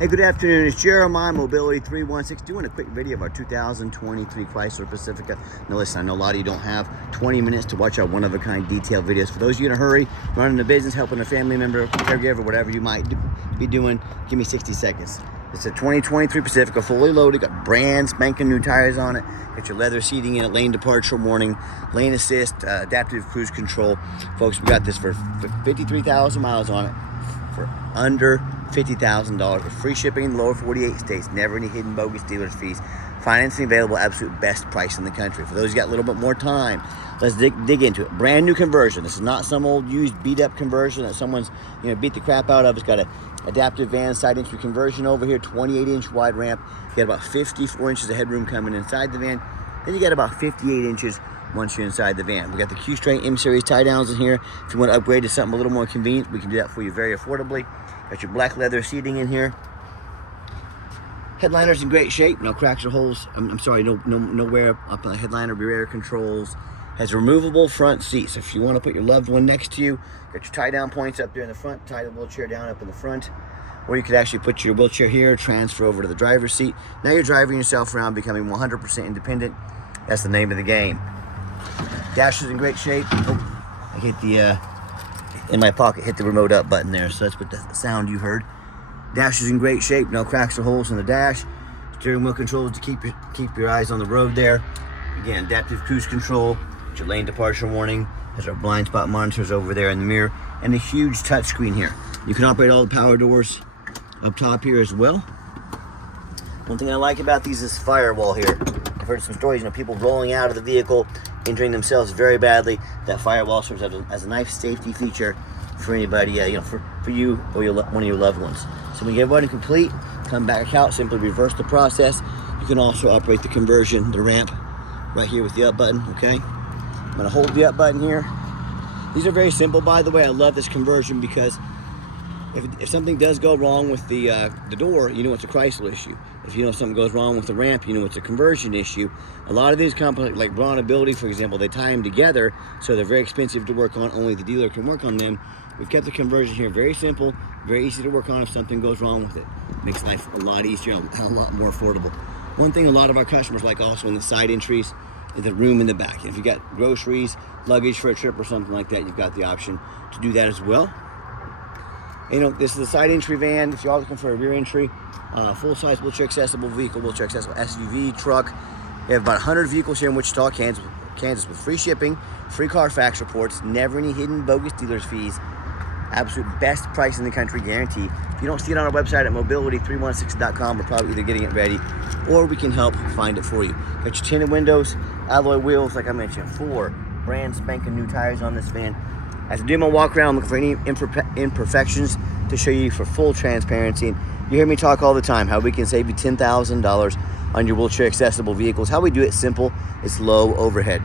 Hey, good afternoon. It's Jeremiah, Mobility 316, doing a quick video of our 2023 Chrysler Pacifica. Now listen, I know a lot of you don't have 20 minutes to watch our one-of-a-kind detailed videos. For those of you in a hurry, running a business, helping a family member, caregiver, whatever you might be doing, give me 60 seconds. It's a 2023 Pacifica, fully loaded, got brand spanking new tires on it, got your leather seating in it, lane departure warning, lane assist, adaptive cruise control. Folks, we got this for 53,000 miles on it, for under $50,000 with free shipping in the lower 48 states, never any hidden bogus dealer's fees, financing available, absolute best price in the country. For those who got a little bit more time, let's dig into it. Brand new conversion. This is not some old used beat up conversion that someone's beat the crap out of. It's got an adaptive van side entry conversion over here, 28-inch wide ramp. You got about 54 inches of headroom coming inside the van. Then you got about 58 inches once you're inside the van. We got the Q-Strain M-Series tie downs in here. If you want to upgrade to something a little more convenient, we can do that for you very affordably. Got your black leather seating in here. Headliner's in great shape. No cracks or holes. No wear up on the headliner. Rear air controls. Has removable front seats. If you want to put your loved one next to you, got your tie down points up there in the front. Tie the wheelchair down up in the front. Or you could actually put your wheelchair here, transfer over to the driver's seat. Now you're driving yourself around, becoming 100% independent. That's the name of the game. Dash is in great shape. Oh, I hit the in my pocket, hit the remote up button there, so that's what the sound you heard. Dash is in great shape, no cracks or holes in the dash. Steering wheel controls to keep your eyes on the road there. Again, adaptive cruise control, your lane departure warning. There's our blind spot monitors over there in the mirror, and a huge touch screen here. You can operate all the power doors up top here as well. One thing I like about these is firewall here. I've heard some stories, people rolling out of the vehicle, injuring themselves very badly. That firewall serves as a nice safety feature for anybody, for you or one of your loved ones. So when you get everybody complete, come back out, simply reverse the process. You can also operate the conversion, the ramp, right here with the up button, okay? I'm gonna hold the up button here. These are very simple, by the way. I love this conversion because if something does go wrong with the door, it's a Chrysler issue. If something goes wrong with the ramp, it's a conversion issue. A lot of these companies, like Braun Ability, for example, they tie them together, so they're very expensive to work on. Only the dealer can work on them. We've kept the conversion here very simple, very easy to work on if something goes wrong with it. Makes life a lot easier and a lot more affordable. One thing a lot of our customers like also in the side entries is the room in the back. And if you've got groceries, luggage for a trip or something like that, you've got the option to do that as well. This is a side entry van. If you are looking for a rear entry, full-size wheelchair accessible vehicle, wheelchair accessible SUV, truck. We have about 100 vehicles here in Wichita, Kansas with free shipping, free Carfax reports, never any hidden bogus dealer's fees. Absolute best price in the country, guaranteed. If you don't see it on our website at mobility316.com, we're probably either getting it ready or we can help find it for you. Got your tinted windows, alloy wheels, like I mentioned, 4 brand spanking new tires on this van. As I do my walk around, I'm looking for any imperfections to show you for full transparency. And you hear me talk all the time how we can save you $10,000 on your wheelchair accessible vehicles. How we do it simple, it's low overhead.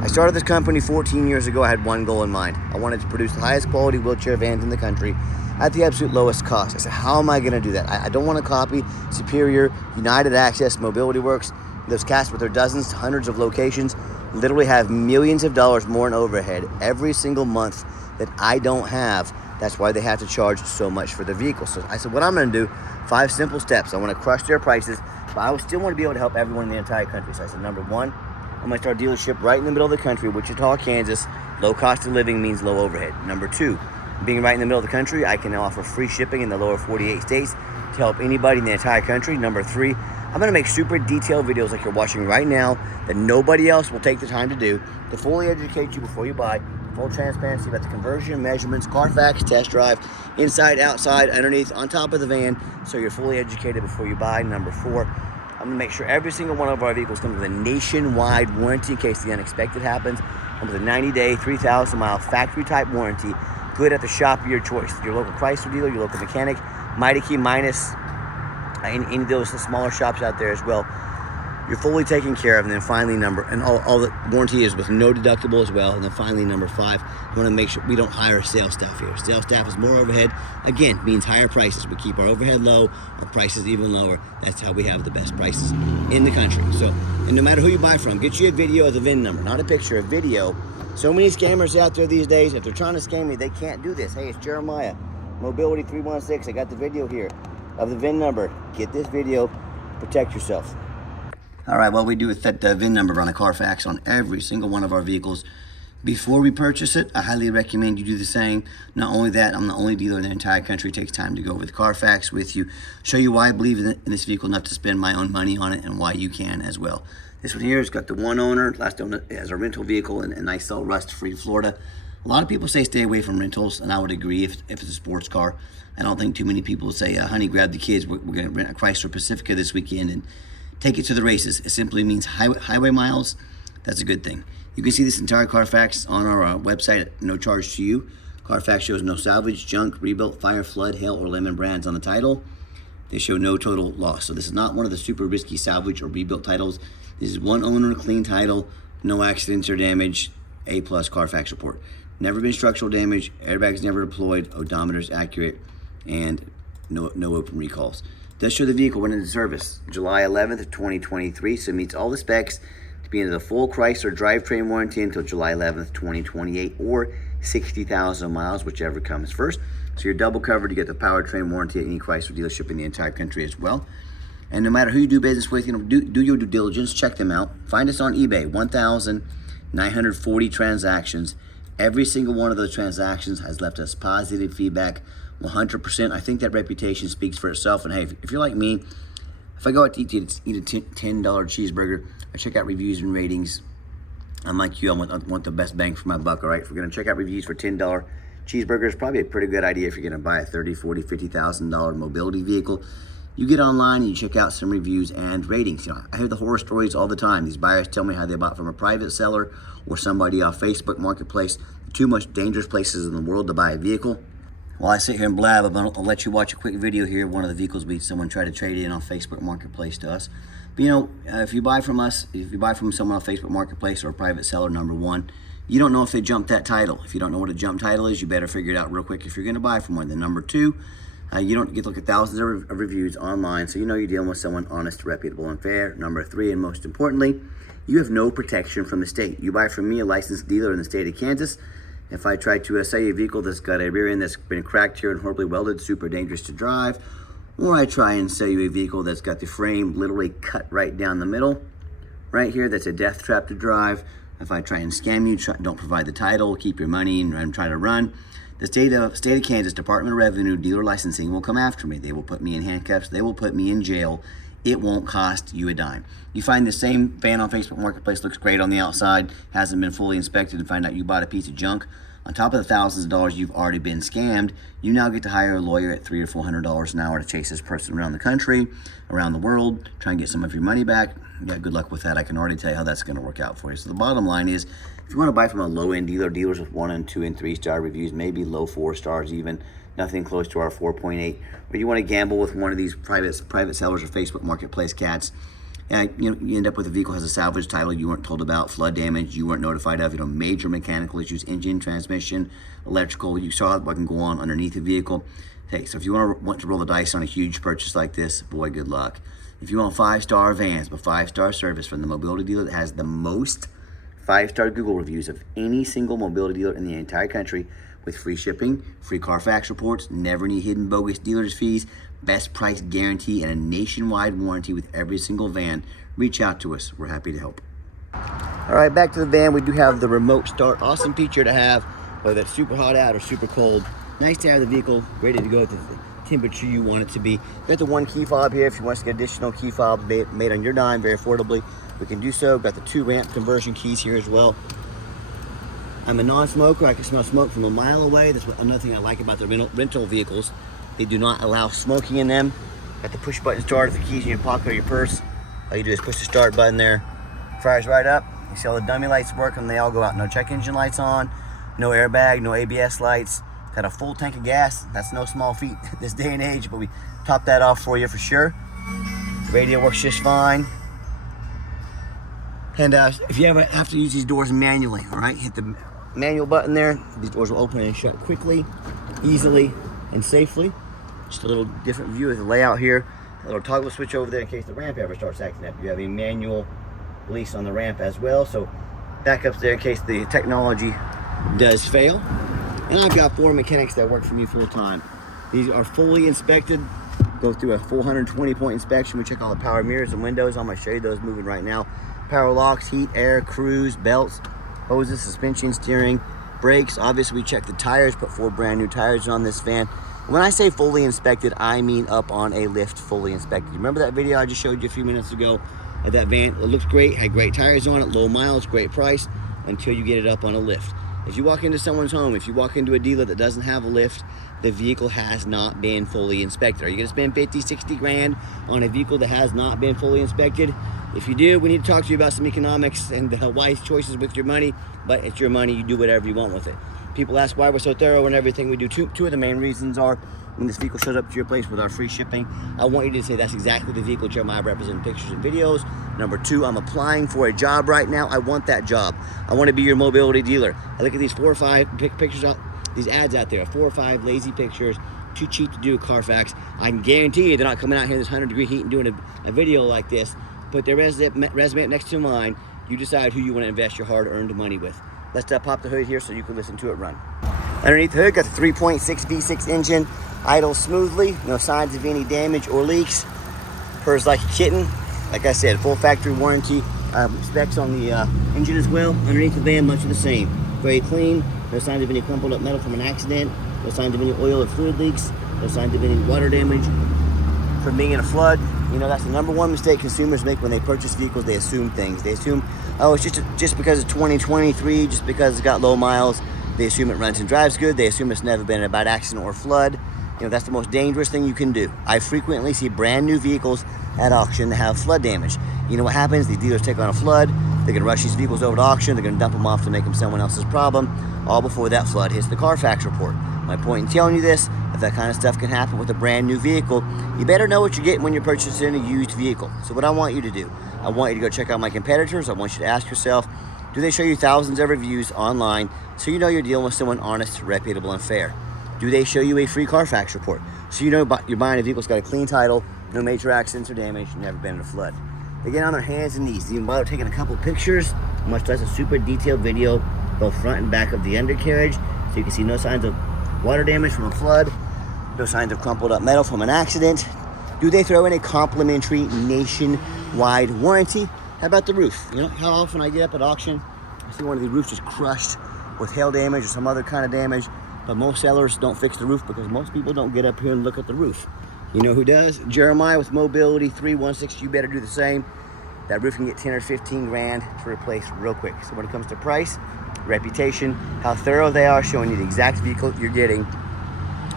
I started this company 14 years ago. I had one goal in mind. I wanted to produce the highest quality wheelchair vans in the country at the absolute lowest cost. I said, how am I going to do that? I don't want to copy Superior, United Access, Mobility Works. Those cats with their dozens to hundreds of locations literally have millions of dollars more in overhead every single month that I don't have. That's why they have to charge so much for their vehicles. So I said, what I'm going to do, 5 simple steps. I want to crush their prices, but I still want to be able to help everyone in the entire country. So I said, number 1, I'm going to start a dealership right in the middle of the country, Wichita, Kansas. Low cost of living means low overhead. Number 2, being right in the middle of the country, I can offer free shipping in the lower 48 states to help anybody in the entire country. Number 3, I'm going to make super detailed videos like you're watching right now that nobody else will take the time to do, to fully educate you before you buy, full transparency about the conversion, measurements, Carfax, test drive, inside, outside, underneath, on top of the van, so you're fully educated before you buy. Number 4, I'm going to make sure every single one of our vehicles comes with a nationwide warranty in case the unexpected happens. Comes with a 90-day, 3,000-mile factory-type warranty, good at the shop of your choice. Your local Chrysler dealer, your local mechanic, Mighty Key Minus, any of those smaller shops out there as well. You're fully taken care of. And then finally, all the warranty is with no deductible as well. And then finally, number 5, I want to make sure we don't hire sales staff here. Sales staff is more overhead. Again, means higher prices. We keep our overhead low, our prices even lower. That's how we have the best prices in the country. So, and no matter who you buy from, get you a video of the VIN number, not a picture, a video. So many scammers out there these days. If they're trying to scam me, they can't do this. Hey, it's Jeremiah, Mobility 316. I got the video here. of the VIN number. Get this video, protect yourself. All right, what we do is set the VIN number on a Carfax on every single one of our vehicles. Before we purchase it, I highly recommend you do the same. Not only that, I'm the only dealer in the entire country. It takes time to go over the Carfax with you, show you why I believe in this vehicle enough to spend my own money on it, and why you can as well. This one here has got the one owner, last owner as a rental vehicle in nice, all rust-free Florida. A lot of people say stay away from rentals, and I would agree if it's a sports car. I don't think too many people say, honey, grab the kids. We're going to rent a Chrysler Pacifica this weekend and take it to the races. It simply means highway miles. That's a good thing. You can see this entire Carfax on our website at no charge to you. Carfax shows no salvage, junk, rebuilt, fire, flood, hail, or lemon brands on the title. They show no total loss. So this is not one of the super risky salvage or rebuilt titles. This is one owner, clean title, no accidents or damage, A+ Carfax report. Never been structural damage, airbags never deployed, odometer's accurate, and no open recalls. Does show the vehicle went into service July 11th, 2023, so it meets all the specs to be into the full Chrysler drivetrain warranty until July 11th, 2028, or 60,000 miles, whichever comes first. So you're double covered. You get the powertrain warranty at any Chrysler dealership in the entire country as well. And no matter who you do business with, do your due diligence, check them out. Find us on eBay, 1,940 transactions. Every single one of those transactions has left us positive feedback, 100%. I think that reputation speaks for itself. And hey, if you're like me, if I go out to eat a $10 cheeseburger, I check out reviews and ratings. I'm like you, I want the best bang for my buck, all right? If we're gonna check out reviews for $10 cheeseburgers, probably a pretty good idea if you're gonna buy a $30,000, $40,000, $50,000 mobility vehicle. You get online and you check out some reviews and ratings. I hear the horror stories all the time. These buyers tell me how they bought from a private seller or somebody off Facebook Marketplace, the two most dangerous places in the world to buy a vehicle. While I sit here and blab, I'll let you watch a quick video here of one of the vehicles someone tried to trade in on Facebook Marketplace to us. But if you buy from us, if you buy from someone on Facebook Marketplace or a private seller, number one, you don't know if they jumped that title. If you don't know what a jump title is, you better figure it out real quick if you're gonna buy from one. Then number two, you don't get to look at thousands of reviews online, so you know you're dealing with someone honest, reputable, and fair. Number three, and most importantly, you have no protection from the state. You buy from me, a licensed dealer in the state of Kansas. If I try to sell you a vehicle that's got a rear end that's been cracked here and horribly welded, super dangerous to drive, or I try and sell you a vehicle that's got the frame literally cut right down the middle, right here, that's a death trap to drive. If I try and scam you, don't provide the title, keep your money, and try to run, the state of Kansas Department of Revenue Dealer Licensing will come after me. They will put me in handcuffs. They will put me in jail. It won't cost you a dime. You find the same van on Facebook Marketplace, looks great on the outside, hasn't been fully inspected, and find out you bought a piece of junk. On top of the thousands of dollars you've already been scammed, you now get to hire a lawyer at $300 or $400 an hour to chase this person around the country, around the world, try and get some of your money back. Yeah, good luck with that. I can already tell you how that's going to work out for you. So the bottom line is, if you want to buy from a low-end dealer, dealers with 1 and 2 and 3 star reviews, maybe low 4 stars even, nothing close to our 4.8, or you want to gamble with one of these private sellers or Facebook Marketplace cats, and you end up with a vehicle that has a salvage title you weren't told about, flood damage you weren't notified of, major mechanical issues, engine, transmission, electrical, you saw what can go on underneath the vehicle. Hey, so if you want to roll the dice on a huge purchase like this, boy, good luck. If you want 5-star vans, but 5-star service from the mobility dealer that has the most 5-star Google reviews of any single mobility dealer in the entire country, with free shipping, free Carfax reports, never any hidden bogus dealer's fees, best price guarantee, and a nationwide warranty with every single van, reach out to us. We're happy to help. All right, back to the van. We do have the remote start. Awesome feature to have, whether it's super hot out or super cold. Nice to have the vehicle ready to go at the temperature you want it to be. You got the one key fob here. If you want to get additional key fobs made on your dime very affordably, we can do so. Got the 2 ramp conversion keys here as well. I'm a non-smoker. I can smell smoke from a mile away. That's another thing I like about the rental vehicles. They do not allow smoking in them. Got the push button start. If the keys in your pocket or your purse, all you do is push the start button there. Fires right up. You see all the dummy lights work and they all go out. No check engine lights on, no airbag, no ABS lights. Got a full tank of gas. That's no small feat this day and age, but we top that off for you for sure. The radio works just fine. And if you ever have to use these doors manually, all right, hit the manual button there. These doors will open and shut quickly, easily, and safely. Just a little different view of the layout here. A little toggle switch over there in case the ramp ever starts acting up. You have a manual release on the ramp as well, so backups there in case the technology does fail. And I've got 4 mechanics that work for me full time. These are fully inspected, Go through a 420-point inspection. We check all the power mirrors and windows. I'm going to show you those moving right now. Power locks, heat, air, cruise, belts, hoses, suspension, steering, brakes. Obviously, we check the tires, put 4 brand new tires on this van. When I say fully inspected, I mean up on a lift, fully inspected. Remember that video I just showed you a few minutes ago of that van? It looks great, had great tires on it, low miles, great price, until you get it up on a lift. If you walk into someone's home, if you walk into a dealer that doesn't have a lift, the vehicle has not been fully inspected. Are you gonna spend 50, 60 grand on a vehicle that has not been fully inspected? If you do, we need to talk to you about some economics and wise choices with your money, but it's your money, you do whatever you want with it. People ask why we're so thorough in everything we do. Two of the main reasons are when this vehicle shows up to your place with our free shipping, I want you to say that's exactly the vehicle Jeremiah represents in pictures and videos. Number 2, I'm applying for a job right now. I want that job. I want to be your mobility dealer. I look at these 4 or 5 pictures out, these ads out there, 4 or 5 lazy pictures, too cheap to do a Carfax. I can guarantee you they're not coming out here in this 100-degree heat and doing a video like this. Put their resume next to mine. You decide who you want to invest your hard-earned money with. Let's pop the hood here so you can listen to it run. Underneath the hood, got the 3.6 V6 engine, idles smoothly, no signs of any damage or leaks. Purrs like a kitten. Like I said, full factory warranty. Specs on the engine as well. Underneath the van, much of the same. Very clean, no signs of any crumpled up metal from an accident, no signs of any oil or fluid leaks, no signs of any water damage from being in a flood. You know, that's the #1 mistake consumers make when they purchase vehicles. They assume things. They assume, oh, it's just because it's 2023, just because it's got low miles, they assume it runs and drives good. They assume it's never been in a bad accident or flood. You know, that's the most dangerous thing you can do. I frequently see brand new vehicles at auction that have flood damage. You know what happens? These dealers take on a flood. They're gonna rush these vehicles over to auction. They're gonna dump them off to make them someone else's problem, all before that flood hits the Carfax report. My point in telling you this, if that kind of stuff can happen with a brand new vehicle, you better know what you're getting when you're purchasing a used vehicle. So what I want you to do, I want you to go check out my competitors. I want you to ask yourself, do they show you thousands of reviews online so you know you're dealing with someone honest, reputable, and fair? Do they show you a free Carfax report so you know you're buying a vehicle that's got a clean title, no major accidents or damage, never been in a flood? They get on their hands and knees. They even bother taking a couple pictures, much less a super detailed video, both front and back of the undercarriage, so you can see no signs of water damage from a flood, no signs of crumpled up metal from an accident. Do they throw in a complimentary nationwide warranty? How about the roof? You know, how often I get up at auction, I see one of the roofs just crushed with hail damage or some other kind of damage, but most sellers don't fix the roof because most people don't get up here and look at the roof. You know who does? Jeremiah with Mobility 316. You better do the same. That roof can get 10 or 15 grand to replace real quick. So when it comes to price, reputation, how thorough they are, showing you the exact vehicle you're getting,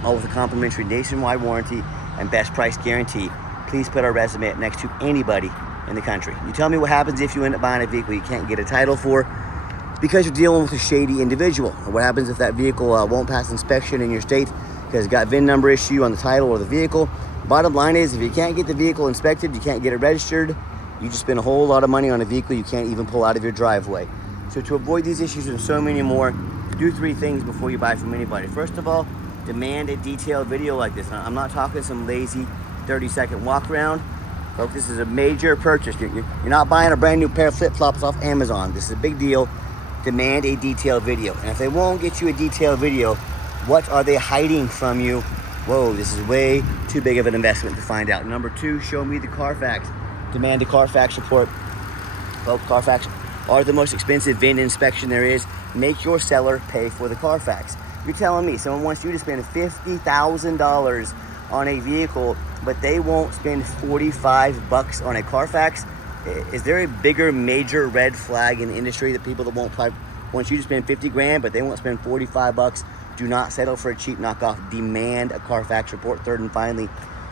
all with a complimentary nationwide warranty and best price guarantee, please put our resume up next to anybody in the country. You tell me what happens if you end up buying a vehicle you can't get a title for because you're dealing with a shady individual. Or what happens if that vehicle won't pass inspection in your state because it's got VIN number issue on the title or the vehicle. Bottom line is, if you can't get the vehicle inspected, you can't get it registered, you just spend a whole lot of money on a vehicle you can't even pull out of your driveway. So to avoid these issues and so many more, do 3 things before you buy from anybody. First of all, demand a detailed video like this. Now, I'm not talking some lazy 30-second walk around. Folks, this is a major purchase. You're not buying a brand new pair of flip-flops off Amazon. This is a big deal. Demand a detailed video. And if they won't get you a detailed video, what are they hiding from you? Whoa, this is way too big of an investment to find out. Number 2, show me the Carfax. Demand a Carfax report. Folks, Carfax are the most expensive VIN inspection there is. Make your seller pay for the Carfax. You're telling me someone wants you to spend $50,000 on a vehicle, but they won't spend $45 on a Carfax? Is there a bigger major red flag in the industry that people that won't want you to spend 50 grand, but they won't spend $45? Do not settle for a cheap knockoff. Demand a Carfax report. Third and finally,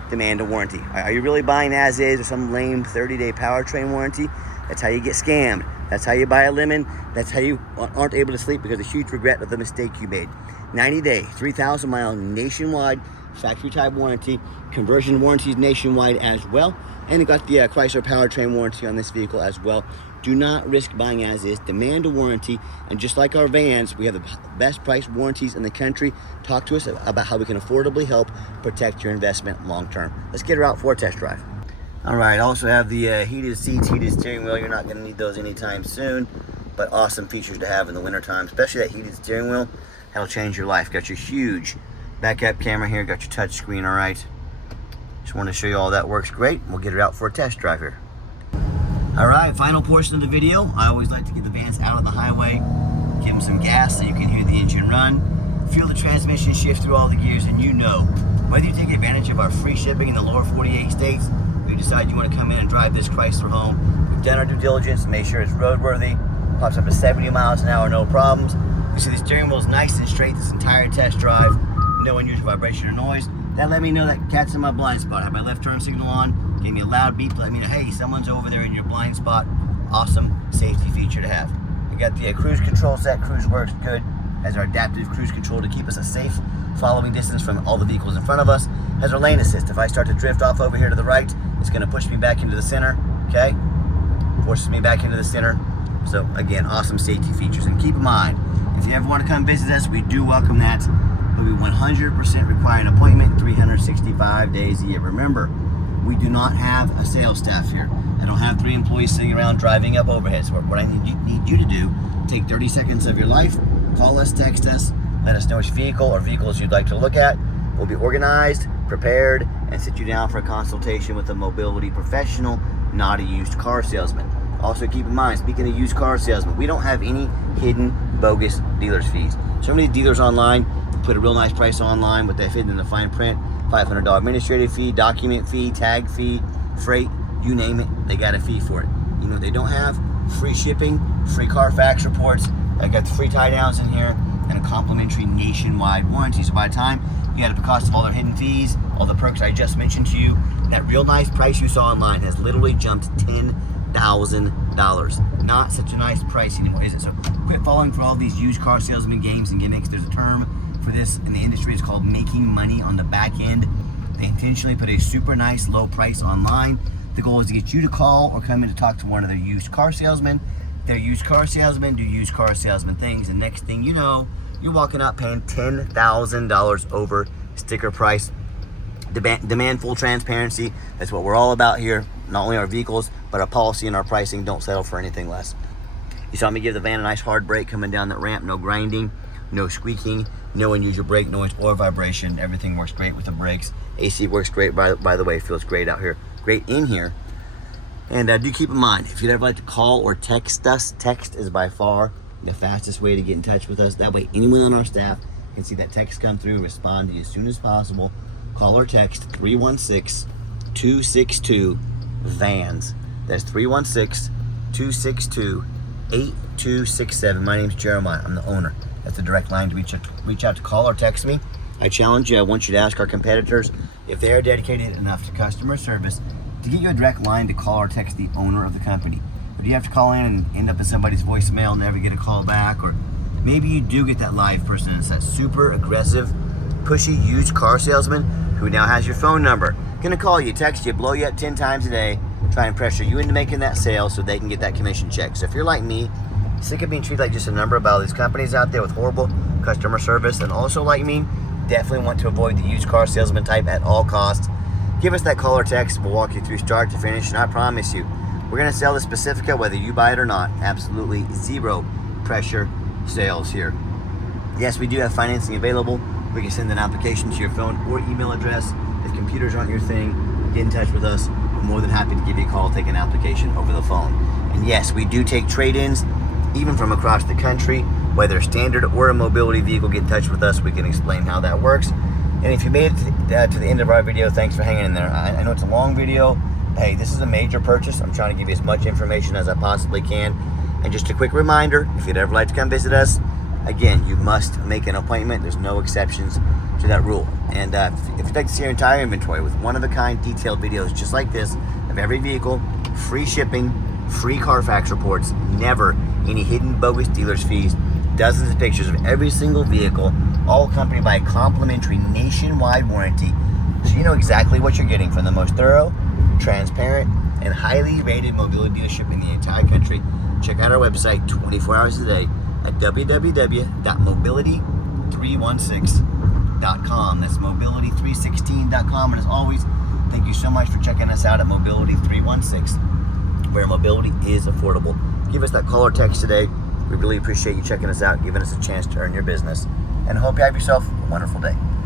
demand a warranty. Are you really buying as is or some lame 30-day powertrain warranty? That's how you get scammed. That's how you buy a lemon. That's how you aren't able to sleep because of huge regret of the mistake you made. 90-day, 3,000-mile nationwide factory type warranty. Conversion warranties nationwide as well. And you got the Chrysler powertrain warranty on this vehicle as well. Do not risk buying as is. Demand a warranty. And just like our vans, we have the best price warranties in the country. Talk to us about how we can affordably help protect your investment long term. Let's get her out for a test drive. All right, also have the heated seats, heated steering wheel. You're not going to need those anytime soon, but awesome features to have in the wintertime, especially that heated steering wheel. That'll change your life. Got your huge backup camera here, got your touch screen, all right. Just want to show you all that works great. We'll get her out for a test drive here. All right, final portion of the video. I always like to get the vans out on the highway, give them some gas so you can hear the engine run, feel the transmission shift through all the gears, and you know, whether you take advantage of our free shipping in the lower 48 states, or you decide you want to come in and drive this Chrysler home, we've done our due diligence, made sure it's roadworthy, pops up to 70 miles an hour, no problems. You see the steering wheel is nice and straight this entire test drive, no unusual vibration or noise. That let me know that cat's in my blind spot. I had my left turn signal on, gave me a loud beep, let me know, hey, someone's over there in your blind spot. Awesome safety feature to have. We got the cruise control set. Cruise works good. Has our adaptive cruise control to keep us a safe following distance from all the vehicles in front of us. Has our lane assist. If I start to drift off over here to the right, it's going to push me back into the center. Okay, forces me back into the center. So again, awesome safety features. And keep in mind, if you ever want to come visit us, we do welcome that. But we 100% require an appointment 365 days a year. Remember, we do not have a sales staff here. I don't have 3 employees sitting around driving up overheads. What I need you to do, take 30 seconds of your life, call us, text us, let us know which vehicle or vehicles you'd like to look at. We'll be organized, prepared, and sit you down for a consultation with a mobility professional, not a used car salesman. Also keep in mind, speaking of used car salesmen, we don't have any hidden bogus dealer's fees. So many dealers online put a real nice price online with that hidden in the fine print, $500 administrative fee, document fee, tag fee, freight, you name it, they got a fee for it. You know, they don't have free shipping, free Carfax reports. I got the free tie downs in here and a complimentary nationwide warranty. So by the time you add up the cost of all their hidden fees, all the perks I just mentioned to you, that real nice price you saw online has literally jumped $10,000. Not such a nice price anymore, is it? So quit falling for all these used car salesman games and gimmicks. There's a term for this in the industry. It's called making money on the back end. They intentionally put a super nice low price online. The goal is to get you to call or come in to talk to one of their used car salesmen. Their used car salesmen do used car salesman things, and next thing you know, you're walking out paying $10,000 over sticker price. Demand full transparency. That's what we're all about here. Not only our vehicles, but our policy and our pricing. Don't settle for anything less. You saw me give the van a nice hard brake coming down that ramp. No grinding, no squeaking, no unusual brake noise or vibration. Everything works great with the brakes. AC works great, by the way. Feels great out here. Great in here. And do keep in mind, if you'd ever like to call or text us, text is by far the fastest way to get in touch with us. That way anyone on our staff can see that text come through, respond to you as soon as possible. Call or text 316-262-VANS. That's 316-262-8267. My name's Jeremiah. I'm the owner. That's the direct line to reach out to call or text me. I challenge you. I want you to ask our competitors if they are dedicated enough to customer service to get you a direct line to call or text the owner of the company. But you have to call in and end up in somebody's voicemail, never get a call back, or maybe you do get that live person. It's that super aggressive, pushy used car salesman who now has your phone number. Gonna call you, text you, blow you up 10 times a day, try and pressure you into making that sale so they can get that commission check. So if you're like me, sick of being treated like just a number by all these companies out there with horrible customer service, and also like me, definitely want to avoid the used car salesman type at all costs, give us that call or text. We'll walk you through start to finish, and I promise you, we're gonna sell this Pacifica whether you buy it or not. Absolutely zero pressure sales here. Yes, we do have financing available. We can send an application to your phone or email address. If computers aren't your thing, get in touch with us. We're more than happy to give you a call, take an application over the phone. And yes, we do take trade-ins, even from across the country, whether standard or a mobility vehicle. Get in touch with us. We can explain how that works. And if you made it to the end of our video, thanks for hanging in there. I know it's a long video. Hey, this is a major purchase. I'm trying to give you as much information as I possibly can. And just a quick reminder, if you'd ever like to come visit us, again, you must make an appointment. There's no exceptions to that rule. And if you'd like to see our entire inventory with one-of-a-kind detailed videos just like this of every vehicle, free shipping, free Carfax reports, never any hidden bogus dealer's fees, dozens of pictures of every single vehicle, all accompanied by a complimentary nationwide warranty, so you know exactly what you're getting from the most thorough, transparent, and highly rated mobility dealership in the entire country. Check out our website 24 hours a day at www.mobility316.com. That's mobility316.com. And as always, thank you so much for checking us out at Mobility 316, where mobility is affordable. Give us that call or text today. We really appreciate you checking us out and giving us a chance to earn your business. And I hope you have yourself a wonderful day.